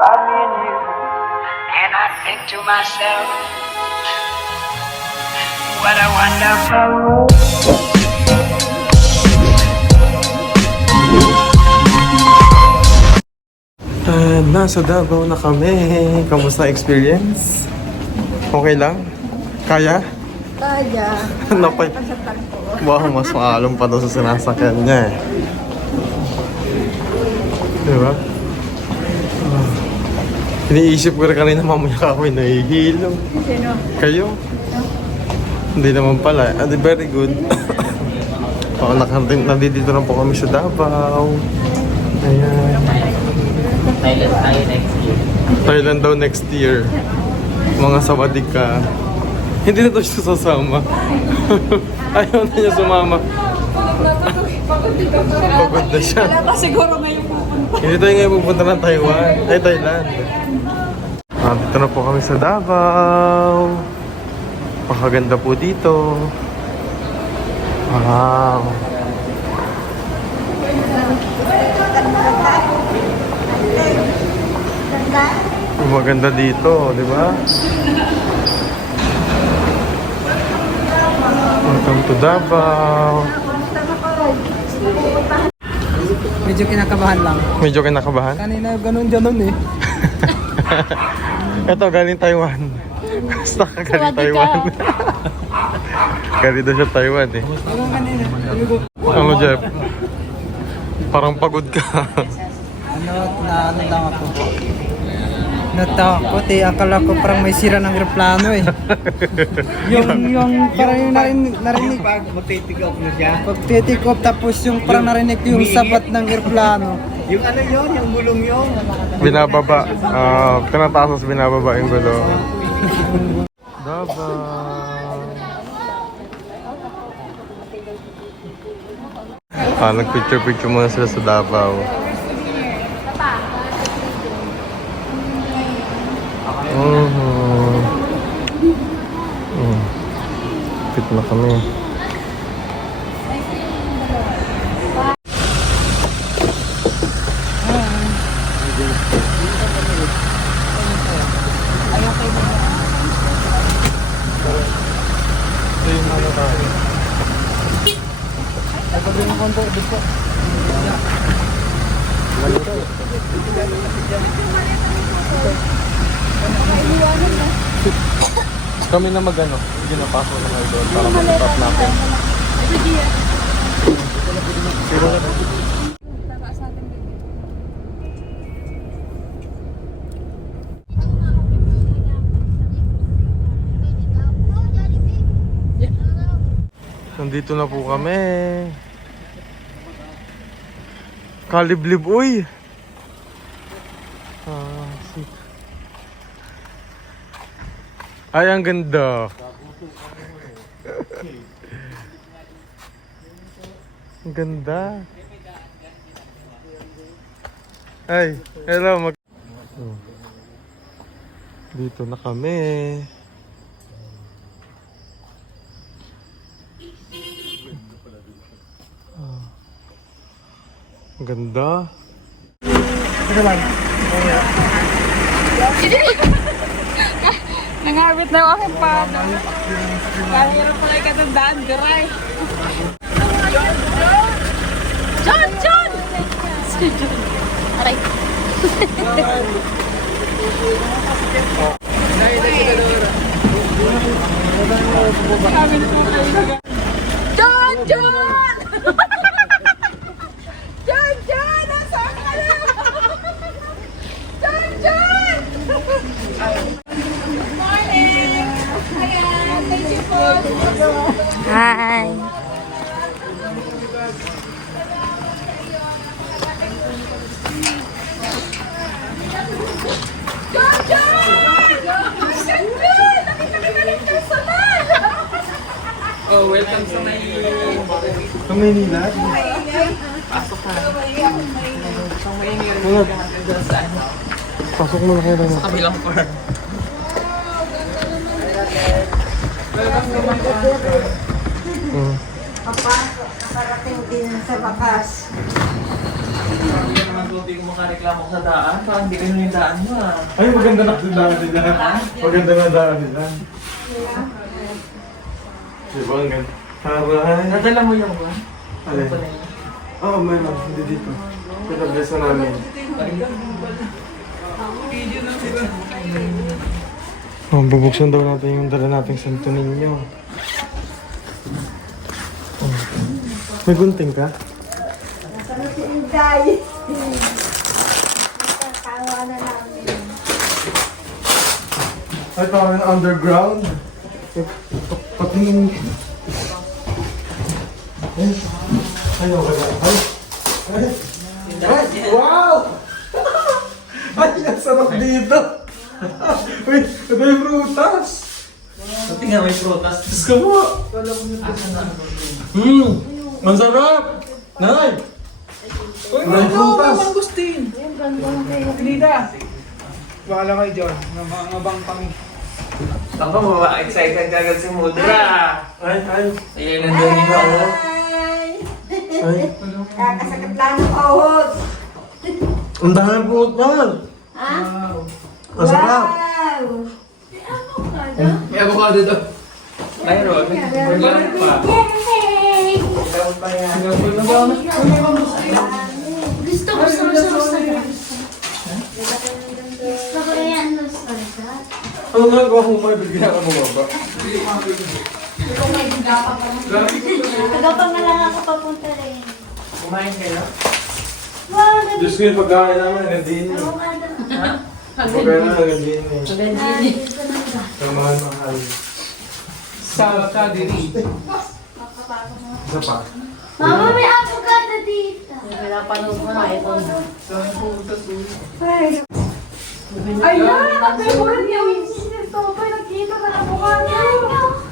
by me and you. And I think to myself, what a wonderful world. Nasa Davao na kami. Kamusta experience? Okay lang? Kaya? Kaya. Napay. Wow, mas maalong pa daw sa sinasakyan niya eh. Diba? Iniisip ko rin kanina mamaya ka ako nahihilo. Sino? Kayo? Hindi naman pala. Very good. Nandito na po kami sa Davao. Ayan. Thailand tayo next year. Thailand daw next year. Mga sawadik ka. Hindi na daw siya sasama. Ayaw na niya sumama. Pagod na siya. Wala pa siguro ngayong pupunta. Hindi tayo ngayon pupunta ng Taiwan. Ay, Thailand. Dito na po kami sa Davao. Pakaganda po dito. Wow. Maganda dito, di ba? Welcome to Davao. Medyo kinakabahan lang. Medyo kinakabahan? Kanina ganun eh. Ito, galing Taiwan. Basta ka galing Taiwan. Galing daw siya Taiwan eh. Hanggang kanina. Ano, Jeff? Parang pagod ka. Ano lang ako. Natakot eh. Akala ko parang may sira ng aeroplano eh. yung parang yung narinig. Magte-take off na siya. Pag-take off tapos yung parang narinig ko yung sabat ng aeroplano. Yung ano yun, yung gulong yun. Binababa. Tinataas binababa yung gulo. Davao. Nagpicture-picture muna sila sa Davao. Fit na kami. Kami na magano, hindi na pasok na kayo doon para mag-top natin. Nandito na po kami. Kaliblib, uy! Ay, ang ganda. Ang ganda. Ay, hello. Dito na kami. Ang ganda. Ito lang. Nangabit na yung aking pado. Kahirap pala yung katandaan, garay. John! John! Si John. Aray. John! John! John! John! Nasaan ka na? John! John! Hi. Oh, welcome sa may... Sa Manila? Pasok ka. Pasok mo na kayo na. Sa kabilang car. Papasok, nakarating din sa bakas. naman buti kung makareklamo sa daan. Parang hindi kayo yung daan mo ah. Ay, maganda na daan nila. Maganda na daan nila. Diba, ang ganda. Taray. Nadala mo yung one? Alin? Oo, meron. Hindi dito. Pinabless na namin. Oh, bubuksan daw natin yung dala nating Santo Niño. Oh. May gunting ka? Ay, parang underground. Patingin. Ay, ay, okay lang. Ay, ay, ay, wow! Ay, ang sarap dito. Uy, ito yung prutas. Buti nga may prutas. Diyos ka mo. Ang sarap. Nay. Uy, May prutas. mangustin. Lida. Bahala kayo dyan. Mabang kami. Ako, excited agad si Mudra. Ay, ay. Ayan, nandun yung ako. Ay. Kakasakit lang ng ahod. Ang daming prutas. Ang sarap. Wow! May avocado daw. Mayroon. Mayroon pa. Yay! Dapat pa yan. Gusto ko sa Gusto ko yan sa Ano nga ba kung may bigyan ka bumaba? Tagapang na lang ako papunta rin. Kumain kayo? Wow! Diyos ko yung pagkain namin, nandini. Pagkain namin, nandini. Kamahal-mahal. Sa kadiri. Isa pa. Mama, may avocado dito. Ayun! Ang favorite niya Winsis nito. Nagkita ka na mukha niya.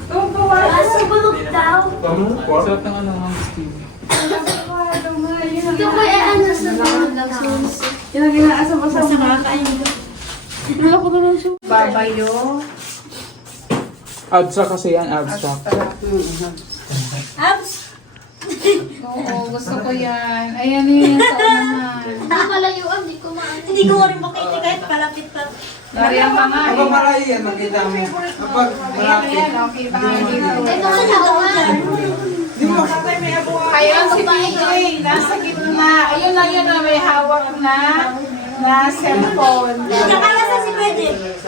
Tuwa sa bulog daw. Tama? Kwa? Sarap ng ano, mangustin. Ito ko ano sa bulog lang susi. Yan ang ginaasa-masa mo. Wala ko ganun susi. Babayo. Abstract kasi yan, abstract. Abs! Oo, gusto ko yan. Ayan yun sa unahan. Hindi ko layuan, hindi ko maano. Hindi ko rin makita kahit palapit pa. Nariyan pa nga. Kapag marami yan, makita mo. Kapag malapit. Ayan, okay pa nga dito. Ito ang lawan. Di mo makatay may abuha. Ayan si PJ, nasa gitna. Ayun na yun na may hawak na cellphone. Nakala sa si Pwede.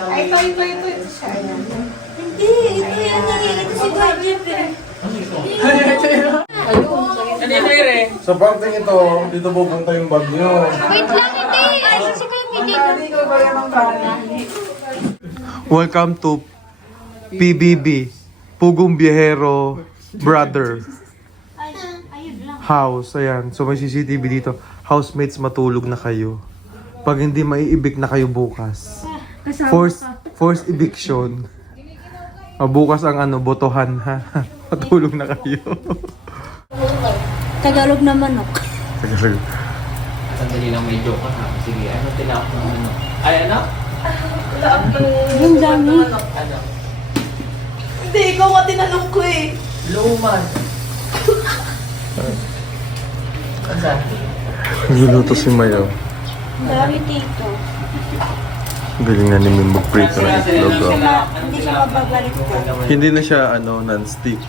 Ay, ito siya. Ayan. Hindi, ito yan. Ito si Pwede. Ano yung mayre? Sa parteng ito, dito pupunta yung bagyo. Wait lang, hindi. Ay, si Pwede dito. Hindi ko ba yan ang bala? Welcome to PBB, Pugong Biyahero Brother Ayun lang. House. Ayan, so may CCTV dito. Housemates, matulog na kayo. Pag hindi maiibik na kayo bukas. Forced eviction. Bukas ang botohan ha. Matulog na kayo. Tagalog na manok. Sandali lang, may joke ha. Sige, ano tinawag ng ano? Ay, ano? Yung dami. Ano? Hindi, ikaw nga tinanong ko eh. Luman. Ano sa? Nagluluto si Mayo. Dami dito. Galing na ni Mim mag-prito ng itlog. Hindi siya mababalik ko. Hindi na siya non-stick.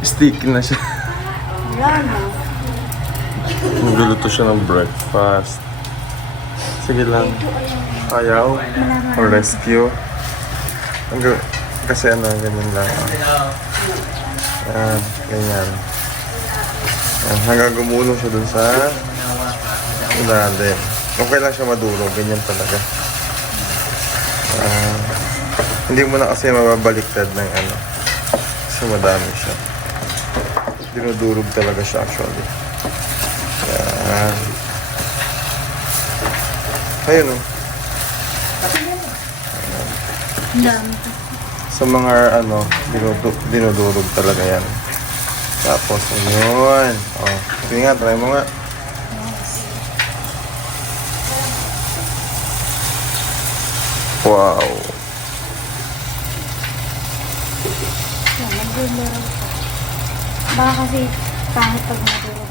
Stick na siya. Wala na. Nagluluto siya ng breakfast. Sige lang. Ayaw. Or rescue. Kasi ganyan lang. Ganyan. Hanggang gumulong siya dun sa ilalim. Okay lang siya madurog. Ganyan talaga. Hindi mo na kasi mababaliktad ng kasi madami siya. Dinudurog talaga siya actually. Ayun o. Sa mga dinudurog talaga yan. Tapos yun. Oh, sige nga, try mo nga. Wow. Baka kasi pangit pag matulog.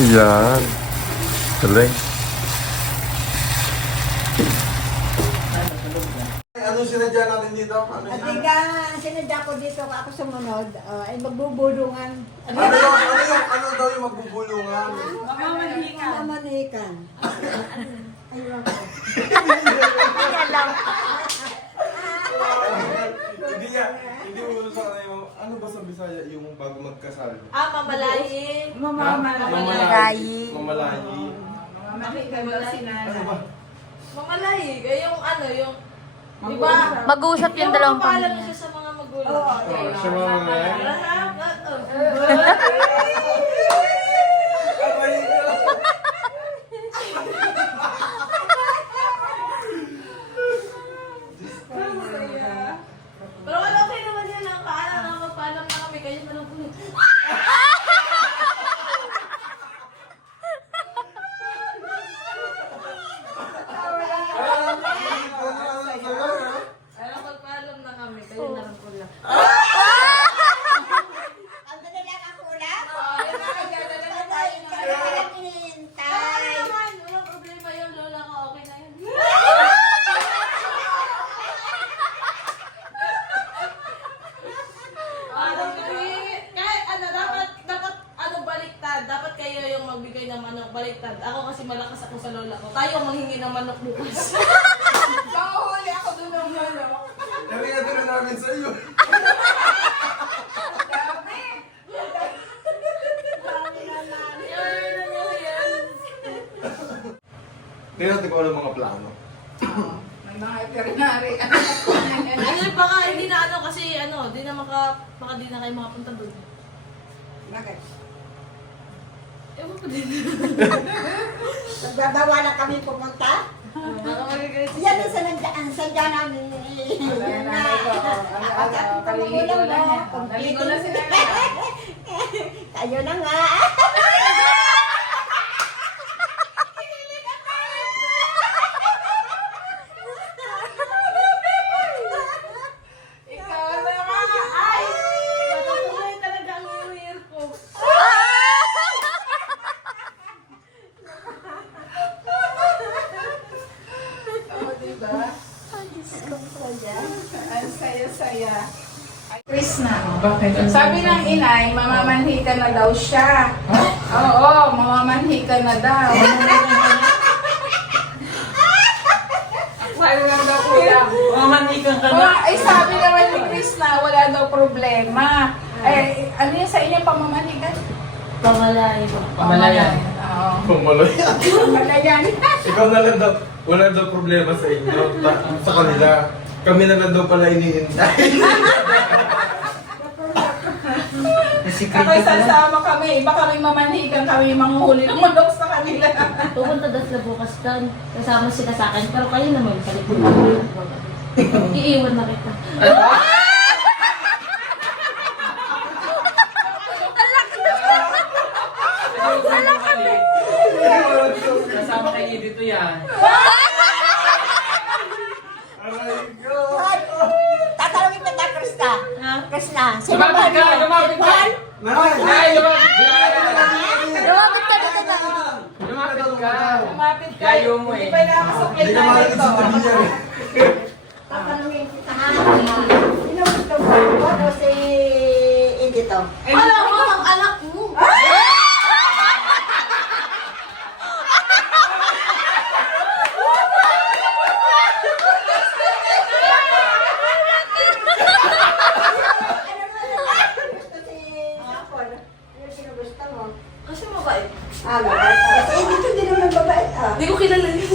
Yan. Galing. Ano sinadya natin dito? Ano At ika, sinadya ko dito ako sumunod, ay magbubulungan. Ano daw yung magbubulungan? Mamanikan. Ayun ko. Hindi mo sa kanila, ano ba sa Bisaya yung bago magkasal? Mamalayi. Mamalayi. Mamalayi. Mamanikan daw si Ano ba? Mamalayi, yung ano, yung... Diba? Mag-uusap yung dalawang pamilya. pamilya. Siya sa mga magulang. Oo. Siya mamalayi. Pero wala okay naman yan. Ang paalam na magpaalam na kami. Kayo na lang po. Alam, magpaalam na kami. Kayo na lang po lang. Ang dali ako ulit. Yun na, nagdadala na tayo na. Hinihintay. naman. Walang problema yun. Lola ko, okay na yun. Kahit ano, dapat ano, baliktad. Dapat kayo yung magbigay ng manok, baliktad. Ako kasi malakas ako sa lola ko. Tayo ang manghingi ng manok bukas. Mahuli ako doon ng manok. Kami nga din namin sa iyo. Tingnan natin kung ano mga plano. May mga veterinary. Ano, baka hindi na ano kasi ano, di na baka di na kayo makapunta doon. Bakit? Ewan ko din. Nagbabawa na kami pumunta? Baka magagalit Yan ang sadya namin. Paligo na niya. Paligo na sila. Kayo na nga. Ikaw na nga! Ay! Matutuloy talaga ang New Year ko. Ang saya-saya. Krishna. Sabi ng inay, mamamanhikan na daw siya. Oo, mamamanhikan na daw. Sabi lang daw kuya. Mamanikan ka na. Ay, sabi naman ni Krishna, wala daw problema. Eh, ano yun sa inyo, pamamanhikan? Pamalayo. Pamalayan. Oo. Pumaloy. Pamalayan. Ikaw na lang daw, wala daw problema sa inyo. Sa kanila. Kami na lang daw pala iniintay. Ako sasama kami, iba kami mamanhikan, kami manghuli ng manok sa kanila. Pupunta daw sila bukas doon. Kasama sila sa akin. Pero kayo naman, palikod. Iiwan na kita. Kasama kayo dito yan. Tatanungin mo na, Krishna. Krishna, sino ba? Lumapit ka! Lumapit ka! Ay, lumapit ka! Lumapit ka dito na. Lumapit ka! Lumapit ka. Layo mo eh. Di ba nakasakit Hindi ka na makakit ito? sa tabi niya eh. Tatanungin kita ha. Sino gusto mo? O si Indito? Alam mo, ang anak mo. Gusto si Apol? Sino gusto mo? Kasi mabait. Mabait. Si Indito din naman mabait ah. Hindi ko kilala yun.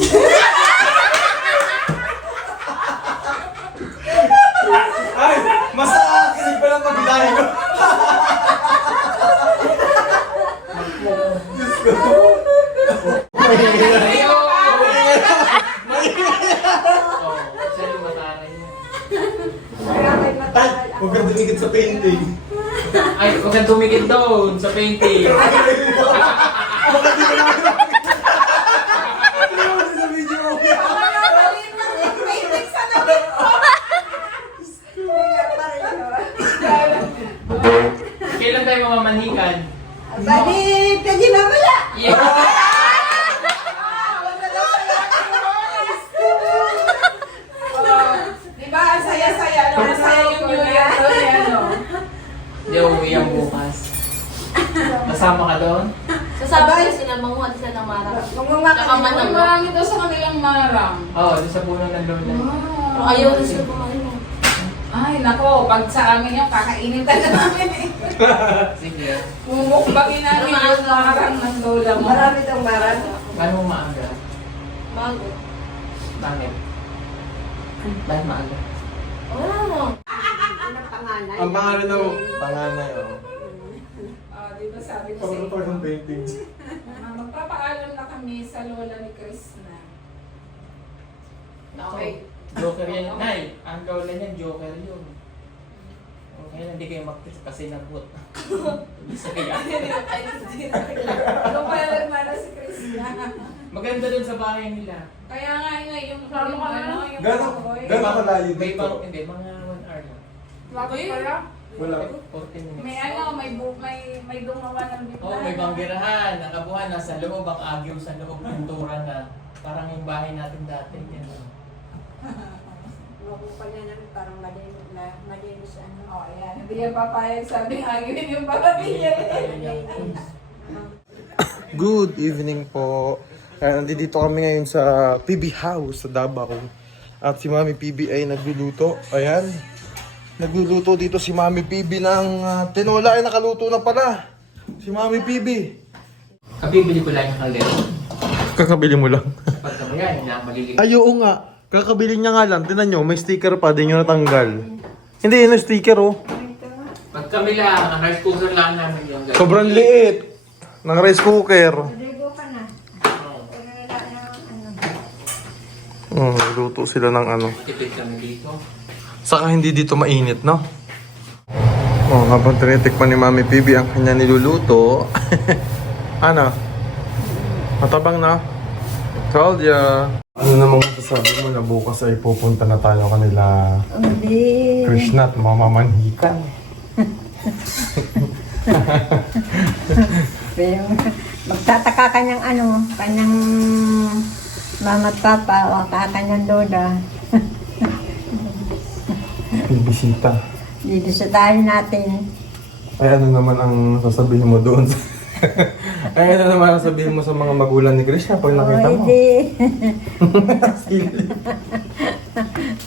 Ay! Mas nakakinig pa lang pagbilahin ko. Siya yung mataray niya. Ay! Huwag kang dumikit sa painting. Ay, huwag kang tumikit doon sa painting. Baka di ka namin sa video mo. Kailan tayo mamamanikan? Bali, pwede mamaya. Diba, ang saya-saya. Ang saya yung New Year daw niya, no? Hindi, uwi ang bukas. Masama ka doon? Sasama ko sila, manguha sila ng marang. Tsaka manang. Marami daw sa kanilang marang. Oo, doon sa puno ng lola. Pero ayaw na sila kumain. Ay, nako, pag sa amin yung kakainin talaga namin eh. Sige. Mumukbangin namin yung marang ng lola mo. Marami daw marang. Paano mo maaga? Bago. Bakit? Bakit maaga? Wala na. Ang pangalan na mo? Panganay, oh. Di ba sabi ko sa inyo? ng paintings. Magpapaalam na kami sa lola ni Krishna. Okay. Joker yan. Nay, ang lola niyan, joker yun. Okay, hindi kayo mag-kiss kasi nabot. Isa kaya. Ano pa yung mana si Krishna? Maganda dun sa bahay nila. Kaya nga yun, yung ano, yung Gano'n kahoy. kalayo May dito? pang, hindi, mga 1 hour lang. Bakit pala? Wala. 14 minutes. May ano, may dumawa ng bigla. Oo, may banggirahan. Nakabuhan, nasa loob, ang agyo sa loob, pintura na. Parang yung bahay natin dati. Yan. Wako pa niya namin parang malinis ano. Oh, ayan. Hindi yan papayag sabing agawin yung pamilya. Good evening po. Nandito kami ngayon sa PB House sa Davao. At si Mami PB ay nagluluto. Ayan. Nagluluto dito si Mami PB ng tinola. Ay nakaluto na pala. Si Mami PB. Kabibili ko lang yung kaldero. Kakabili mo lang. Pagka mo yan, hindi na maliliit. Ay, oo nga. Kakabili niya nga lang. Tinan nyo, may sticker pa. Di nyo natanggal. Hindi, yun ang sticker oh. Pag kami lang, ang rice cooker lang namin yung gano'n. Sobrang liit. Ng rice cooker. Ligo ka na. Oo. Pero wala na ano. Luto sila ng ano. Tipid kami dito. Saka hindi dito mainit, no? Oh, habang tinitikman ni Mami PB ang kanya niluluto. Ano? Matabang na? Told ya. Ano namang masasabi mo na bukas ay pupunta na tayo kanila Hindi. Krishna at mamamanhikan? Pero magtataka kanyang ano, kanyang mama at papa o kanyang lola. Bibisita. Didisitahin natin. Ay ano naman ang sasabihin mo doon? Ay ano naman ang sasabihin mo sa mga magulang ni Krishna pag nakita mo? Hindi.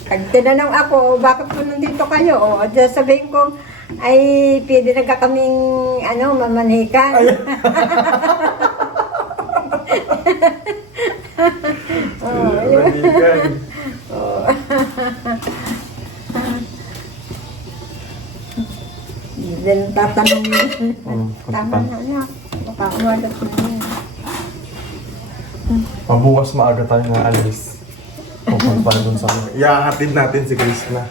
Pag tinanong ako, bakit po nandito kayo? O, sabihin ko, ay pwede na ka kaming ano, mamanhikan. Mamanhikan. Then tatanong tama Punta. na anak. Baka umalat na yan. Mabukas maaga tayo na alis. Pupunta doon sa mga. Iahatid natin si Krishna.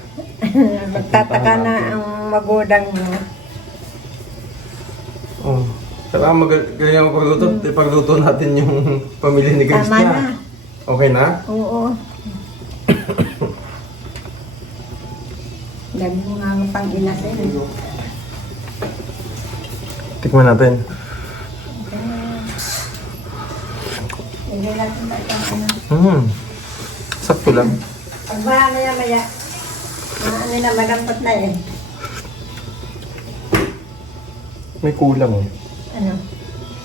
Magtataka na ang magulang mo. Oh. Kailangan magaling ako pagluto. Ipagluto natin yung pamilya ni Krishna. Tama na. Okay na? Oo. Dami mo nga ang pang-inasin. Tikman natin. Hindi natin ba itong ano. Sakto lang. Pag maya, ano na, magampot na eh. May kulang eh. Ano?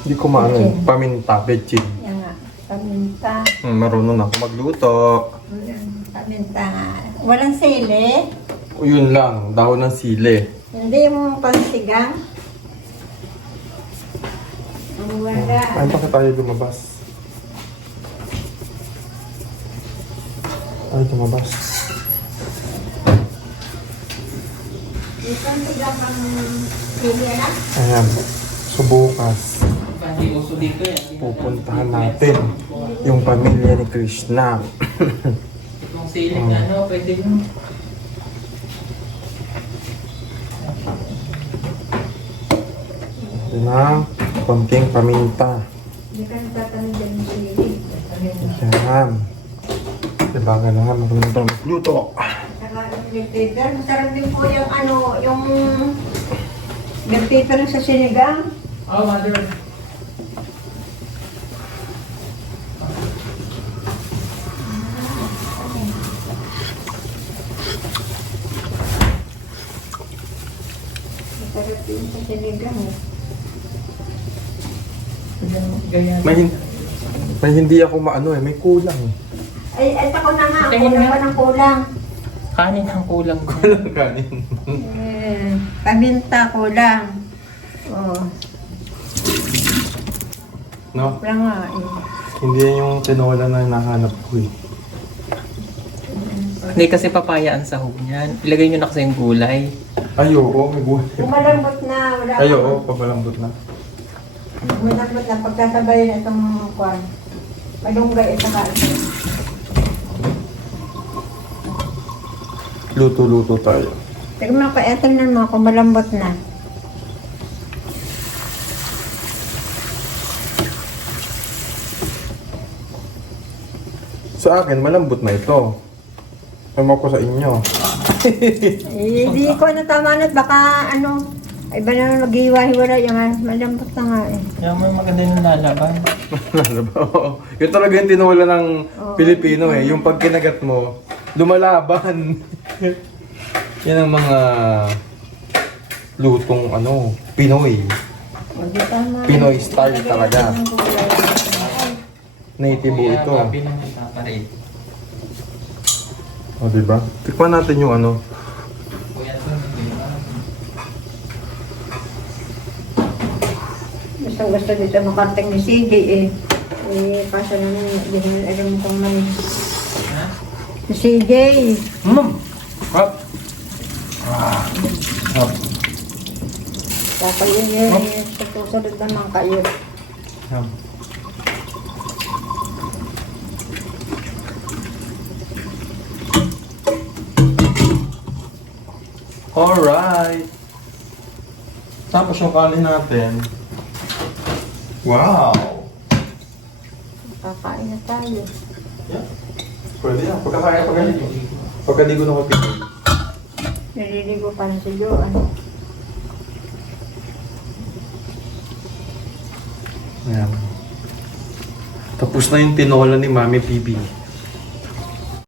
Hindi ko maano eh. Paminta, bechin. Yan nga. Paminta. Marunong na ako magluto. Paminta. Walang sili. Yun lang, dahon ng sili. Hindi mo pansigang. Ang wala. Ay, bakit tayo lumabas? Ay, lumabas. May pansigang ang sili na. Ayan. So bukas, Hindi uso dito eh. pupuntahan natin yung pamilya ni Krishna. Itong siling ano, pwede yun. Ito na, konting paminta. Hindi ka nagtatanong dyan ng sili. Ayan. Diba kailangan marunong tayo magluto. Saka yung milk paper. Masarap din po yung ano, yung milk paper sa sinigang. Oh, mother. Yung sa sinigang eh. Gaya. May hindi ako maano eh, may kulang eh. Ay, eto ko na nga. Tingin Kulang nga. pa ng kulang. Kanin ang kulang ko. Kulang kanin. Paminta kulang. Oh, No? kulang nga eh. Hindi yan yung tinola na hinahanap ko eh. Hindi kasi papaya ang sahog niyan. Ilagay nyo na kasi yung gulay. Ay, oo, may buhay. Kumalambot na. Wala Ay, pa- oo, papalambot na. Malambot na pagkasabay na itong kwan. Malunggay at saka ito. Luto-luto tayo. Tignan mo pa, eto na mo kung malambot na. Sa akin, malambot na ito. Ewan ko sa inyo. Hindi ko na tama na baka ano, iba na mag-iwa-hiwala yung malambot na nga eh. Kaya may maganda yung lalaban. Ano ba? Oo. Yun talaga yung tinola ng Pilipino eh. Yung pag kinagat mo, lumalaban. Yan ang mga lutong ano, Pinoy. Hindi tama. Pinoy style talaga. Native ito. Paparate. O, diba? Tikman natin yung ano. Gusto dito makarting ni CJ eh. Eh, kaso naman, hindi naman alam kung may... Si CJ. Hap! Hap! Dapat yun sa susunod naman kayo. Hap! Alright! Tapos yung kanin natin. Wow! Kakain na tayo. Yeah. Pwede yan. Pagkakaya pagkaligo. Pagkaligo na ko Pinoy. Naliligo pa na si Joan. Ayan. Tapos na yung tinola ni Mami PB.